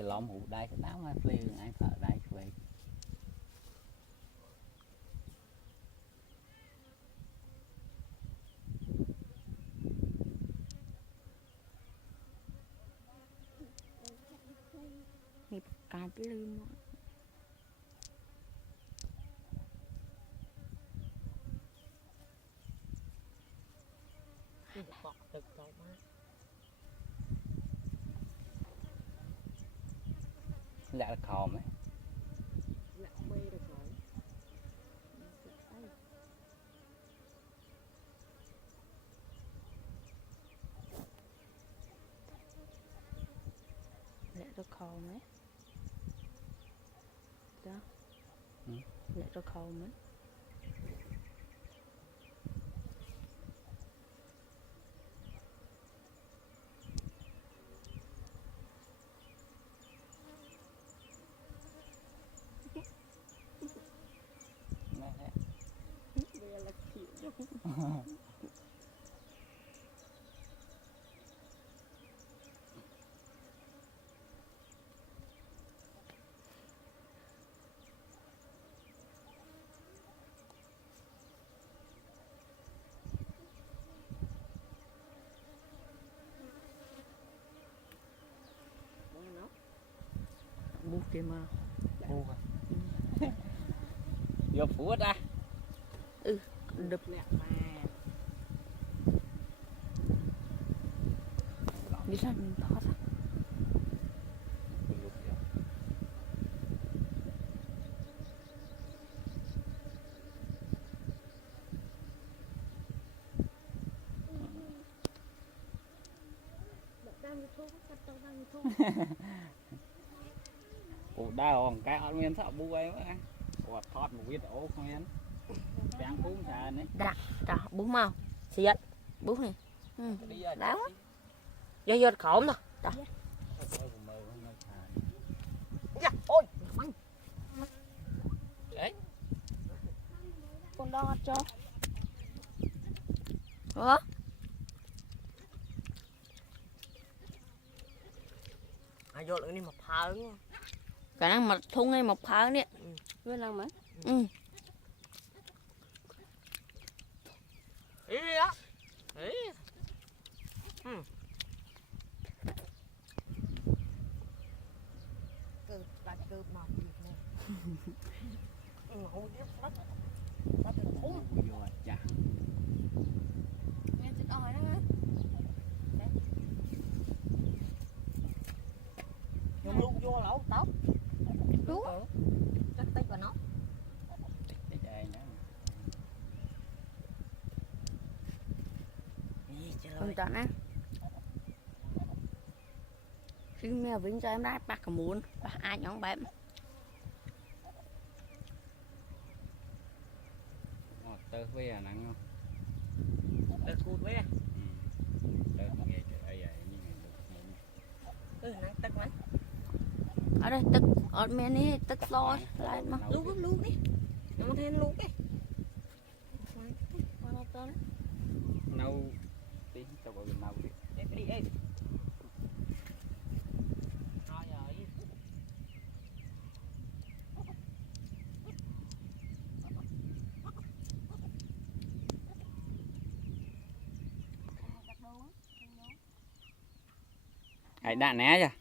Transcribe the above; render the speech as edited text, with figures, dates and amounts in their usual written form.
cái lom hủ đai cái đá mà phê ai thở đai phê nhịp cài cái lưng bọt thực tốt quá lẹ khòm ấy lẹ mê được rồi lẹ tôi khâu mấy đó ừ. lẹ tôi khâu mấy bây là kiểu bút kia mà bu vô phút à đập lẹ mà đi ra mình thoát ra ủa đau cái ăn miếng sợ bu ấy mà quạt thoát một vít ố không miếng bén bún chả này đã bút màu xiết bút này đá quá giờ giờ khổm thôi dạ ôi đấy con đo cho ủa ai vô lại đi một phao đúng không khả năng mà thun ngay một phao nè với lần mấy ừ ý đó ý cơ mà ngủ tiếp hết hết thúng vô chả nghe chữ ỏi đó vô luôn vô lẩu tóc đúng cắt tích vào nó để đây nữa con chọn á khi mèo vinh cho em ra bạc cả muốn và ai nhóm bém tơ với à nắng không tơ cút với tơ nghe trời ấy như này được nắng tức mấy ở đây tức ở men đi tức lo lại mà luôn đi nó thêm luôn đi nâu tí tao gọi nâu đi đi đi thôi rồi ai đạn né chưa